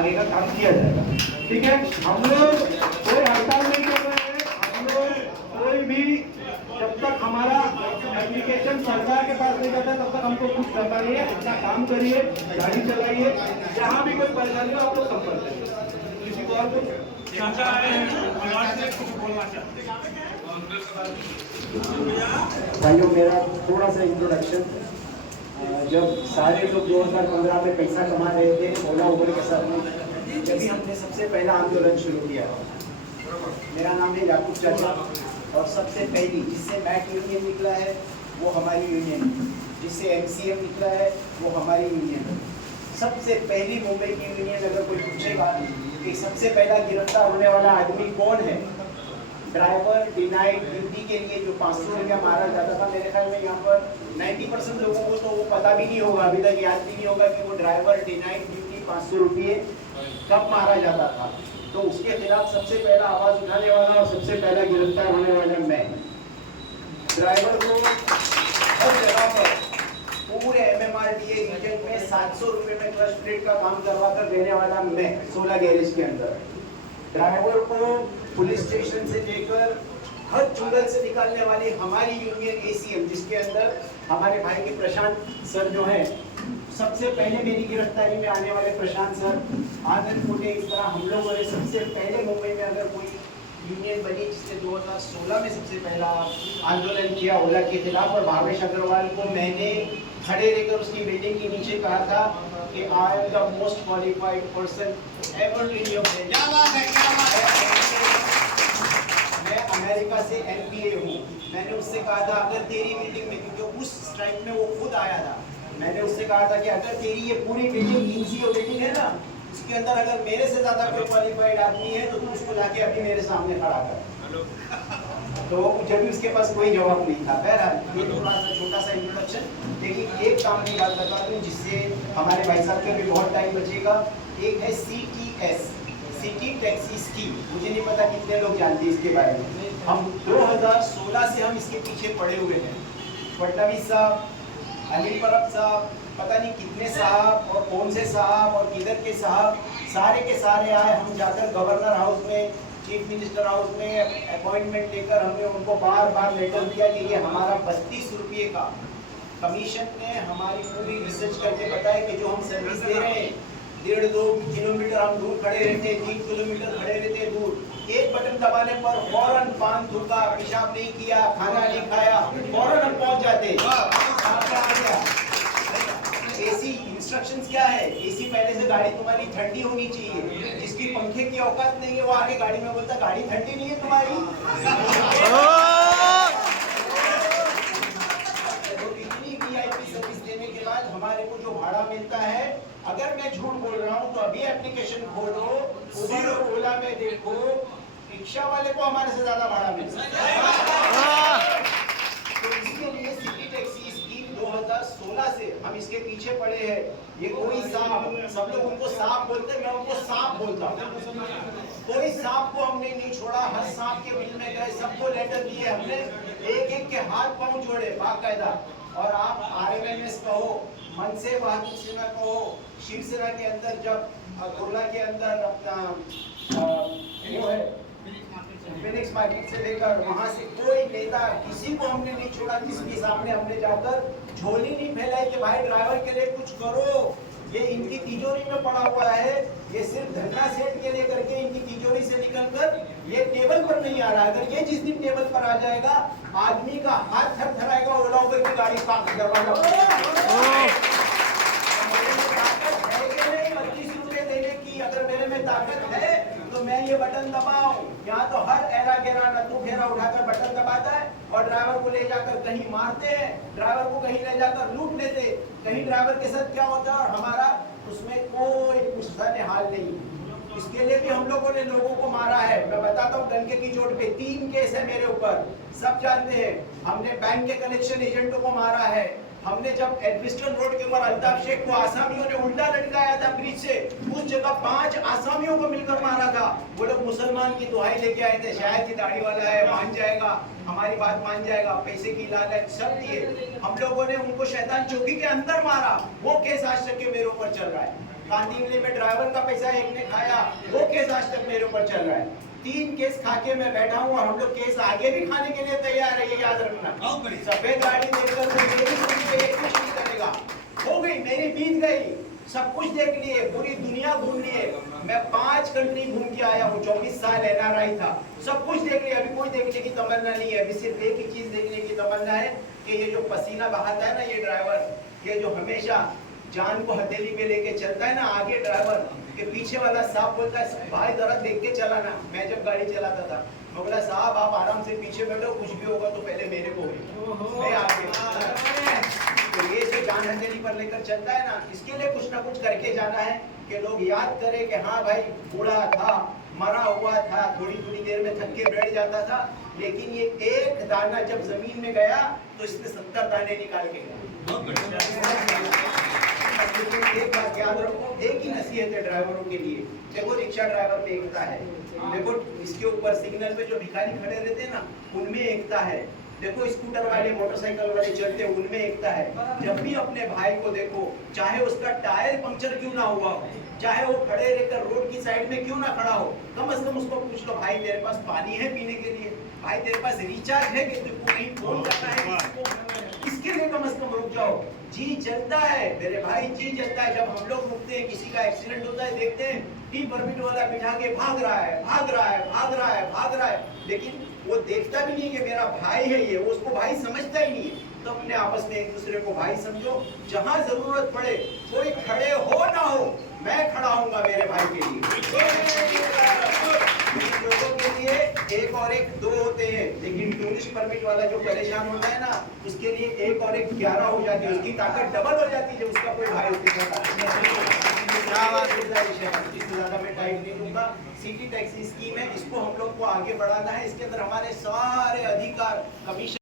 आगे का काम किया जाएगा। ठीक है, हम लोग कोई हड़ताल नहीं कर रहे हैं, हम लोग कोई भी जब तक हमारा एप्लीकेशन सरकार के पास नहीं जाता तब तक हमको कुछ करना नहीं है। अपना काम करिए, गाड़ी चलाइए, जहाँ भी कोई परेशानी हो आप लोग संपर्क करिए। किसी को और भाइयों, मेरा थोड़ा सा इंट्रोडक्शन। जब सारे लोग 2015 में पैसा कमा रहे थे ओला उबर के साथ में, जब भी हमने सबसे पहला आंदोलन शुरू किया। मेरा नाम है याकूब चाचा, और सबसे पहली जिससे मैट यूनियन निकला है वो हमारी यूनियन है, जिससे MCM निकला है वो हमारी यूनियन है। सबसे पहली मुंबई की यूनियन। अगर कोई पूछेगा कि सबसे पहला गिरफ्तार होने वाला आदमी कौन है, ड्राइवर डिनाइड ड्यूटी के लिए जो 500 रुपया मारा जाता था, मेरे ख्याल में यहाँ पर 90% लोगों को तो वो पता भी नहीं होगा, अभी तक याद भी नहीं होगा कि वो ड्राइवर डिनाइड ड्यूटी 500 रुपये कब मारा जाता था। तो उसके खिलाफ सबसे पहला आवाज उठाने वाला और सबसे पहला गिरफ्तार होने वाला मैं। ड्राइवर को हर जगह पर पूरे MMRDA रीजन में 700 रुपये में क्रश प्लेट का काम करवा कर देने वाला मैं, 16 गैरेज के अंदर। ड्राइवर को पुलिस स्टेशन से लेकर हर चुंगल से निकालने वाली हमारी यूनियन ACM, जिसके अंदर हमारे भाई के प्रशांत सर जो हैं, सबसे पहले मेरी गिरफ्तारी में आने वाले प्रशांत सर, आनंद फुटे, इस तरह हम लोगों ने सबसे पहले मुंबई में अगर कोई यूनियन बनी जिसने 2016 में सबसे पहला आंदोलन किया ओला के खिलाफ, और भावेश अग्रवाल को मैंने खड़े रहकर उसकी बिल्डिंग के नीचे कहा था कि I am the most qualified person ever in your मैं अमेरिका से MBA हूँ। मैंने उससे कहा था अगर तेरी बिल्डिंग में, क्योंकि उस टाइम में वो खुद आया था, मैंने उससे कहा था कि अगर तेरी ये पूरी बिल्डिंग MCO बिल्डिंग है ना, इसके अंदर अगर मेरे से ज्यादा कोई क्वालिफाइड आदमी है तो तू उसको लाके अभी मेरे सामने खड़ा कर। तो जब भी उसके पास कोई जवाब नहीं था। बहरहाल ये थोड़ा सा छोटा सा इंट्रोडक्शन, लेकिन एक काम की बात बता दूं जिससे हमारे भाई साहब के भी बहुत टाइम बचेगा। एक है CTS, सिटी टैक्सी स्कीम। मुझे नहीं पता कितने लोग जानते हैं इसके बारे में। हम 2016 से हम इसके पीछे पड़े हुए हैं। फडणवीस साहब, अनिल परब साहब, पता नहीं कितने साहब और कौन से साहब और किधर के साहब, सारे के सारे आए। हम जाकर गवर्नर हाउस में, चीफ मिनिस्टर हाउस में अपॉइंटमेंट लेकर हमने उनको बार बार लेटर दिया कि ये हमारा 32 रुपये का कमीशन ने हमारी पूरी रिसर्च करके बताया कि जो हम सर्विस दे रहे हैं, 1.5-2 किलोमीटर हम दूर खड़े रहते, 3 किलोमीटर खड़े रहते दूर, एक बटन दबाने पर फौरन पान थूका, पेशाब नहीं किया, खाना नहीं खाया, फौरन हम पहुंच जाते। AC इंस्ट्रक्शंस क्या है? AC पहले से गाड़ी तुम्हारी ठंडी होनी चाहिए। जिसकी पंखे की औकात नहीं है वो आगे गाड़ी में बोलता गाड़ी ठंडी नहीं है तुम्हारी। तो इतनी VIP सर्विस देने के बाद हमारे को जो भाड़ा मिलता है, अगर मैं झूठ बोल रहा हूँ तो अभी एप्लीकेशन खोलो, उबर और ओला में देखो, रिक्शा वाले को हमारे से ज्यादा भाड़ा मिलता है। तो इसके लिए सिटी टैक्सी स्कीम 2016 से हम इसके पीछे पड़े हैं। ये कोई सांप, सब लोग उनको सांप बोलते हैं, मैं उनको सांप बोलता हूँ। कोई सांप को हमने नहीं छोड़ा, हर सांप के बिल में गए, सबको लेटर दिए हमने, एक एक के हाथ पांव जोड़े बाकायदा। और आप RMNS कहो, मनसे वाहतूक सेना कहो, शिवसेना के अंदर जब कुर्ला के अंदर अपना वो है फिनिक्स मार्केट से लेकर वहां से कोई नेता किसी को हमने नहीं छोड़ा, किसके सामने हमने जाकर झोली नहीं फैलाई कि भाई ड्राइवर के लिए कुछ करो, ये इनकी तिजोरी में पड़ा हुआ है, ये सिर्फ धरना सेट के लिए करके इनकी तिजोरी से निकलकर ये टेबल पर नहीं आ रहा। अगर ये जिस दिन टेबल पर आ जाएगा, आदमी का हाथ थरथराएगा, ओला उबर की गाड़ी पार्क करवाएगा। 25 रुपए देने की अगर मेरे में ताकत है तो मैं ये बटन दबाऊं। यहाँ तो हर एरा गेरा नतू फेरा उठाकर बटन दबाता है और ड्राइवर को ले जाकर कहीं मारते हैं, ड्राइवर को कहीं ले जाकर लूट लेते, कहीं ड्राइवर के साथ क्या होता है और हमारा उसमें कोई पूछताछ हाल नहीं। इसके लिए भी हम लोगों ने लोगों को मारा है। मैं बताता हूँ, डंके की चोट पे 3 केस है मेरे ऊपर, सब जानते हैं। हमने बैंक के कलेक्शन एजेंटों को मारा है। हमने जब एडविस्टन रोड के ऊपर अल्ताफ शेख को आसामियों ने उल्टा लटकाया था ब्रिज से, उस जगह 5 आसामियों को मिलकर मारा था। वो लोग मुसलमान की दुहाई लेके आए थे, शायद की दाढ़ी वाला है, मान जाएगा, हमारी बात मान जाएगा, पैसे की लालच सब दिए। हम लोगों ने उनको शैतान चौकी के अंदर मारा, वो केस आज तक के मेरे ऊपर चल रहा है। कांदिवली में ड्राइवर का पैसा एक ने खाया, वो केस आज तक मेरे ऊपर चल रहा है। 3 केस खा के मैं बैठा हूँ और हम लोग केस आगे भी खाने के लिए तैयार है, ये याद रखना। सफेद गाड़ी देखकर वो मेरी जिंदगी कुछ नहीं करेगा। हो गई, मेरी बीत गई, सब कुछ देख लिए, पूरी दुनिया घूम लिए। मैं 5 कंट्री घूम के आया हूँ, 24 साल NRI था, सब कुछ देख लिया। अभी कोई देखने की तमन्ना नहीं है, अभी सिर्फ एक ही चीज देखने की तमन्ना है कि ये जो पसीना बहाता है ना ये ड्राइवर, ये जो हमेशा जान को हथेली पे लेके चलता है ना आगे ड्राइवर, के पीछे वाला साहब बोलता है भाई जरा देख के चलाना। मैं जब गाड़ी चलाता था मैं बोला साहब आप आराम से पीछे बैठो, कुछ भी होगा तो पहले मेरे को मैं आगे। तो ये जो जान हथेली पर लेकर चलता है ना, इसके लिए कुछ ना कुछ करके जाना है कि लोग याद करें कि हाँ भाई बूढ़ा था, मरा हुआ था, थोड़ी थोड़ी देर में थक के बैठ जाता था, लेकिन ये एक दाना जब जमीन में गया तो इसने 70 दाने निकाल के गया। एक बात याद रखो, एक ही नसीहत है ड्राइवरों के लिए। देखो रिक्शा ड्राइवर में एकता है, देखो इसके ऊपर सिग्नल पे जो भिखारी खड़े रहते हैं ना उनमें एकता है, देखो स्कूटर वाले मोटरसाइकिल वाले चलते हैं उनमें एकता है। जब भी अपने भाई को देखो, चाहे उसका टायर पंक्चर क्यों ना हुआ हो, चाहे वो खड़े रहकर रोड की साइड में क्यों ना खड़ा हो, कम से कम उसको पूछ लो भाई तेरे पास पानी है पीने के लिए, भाई तेरे पास रिचार्ज है कि तुमको नहीं फोन करना है किसको, इसके लिए कम से कम रुक जाओ। जी चलता है मेरे भाई, जी चलता है। जब हम लोग रुकते हैं, किसी का एक्सीडेंट होता है, देखते हैं टी परमिट वाला बिठा के भाग रहा है, भाग रहा है, भाग रहा है, भाग रहा है, लेकिन वो देखता भी नहीं कि मेरा भाई है ये, वो उसको भाई समझता ही नहीं है। तो अपने आपस में एक दूसरे को भाई समझो, जहां जरूरत पड़े कोई खड़े हो ना हो, मैं खड़ा हूंगा मेरे भाई के लिए। लोगों के लिए एक और एक 2 होते हैं, लेकिन टूरिस्ट परमिट वाला जो परेशान होता है ना उसके लिए एक और एक 11 हो जाती है, उसकी ताकत डबल हो जाती है जब उसका कोई भाई उसके साथ। इससे ज्यादा मैं टाइम नहीं दूंगा। सिटी टैक्सी स्कीम है, इसको हम लोग को आगे बढ़ाना है, इसके अंदर हमारे सारे अधिकार कमीशन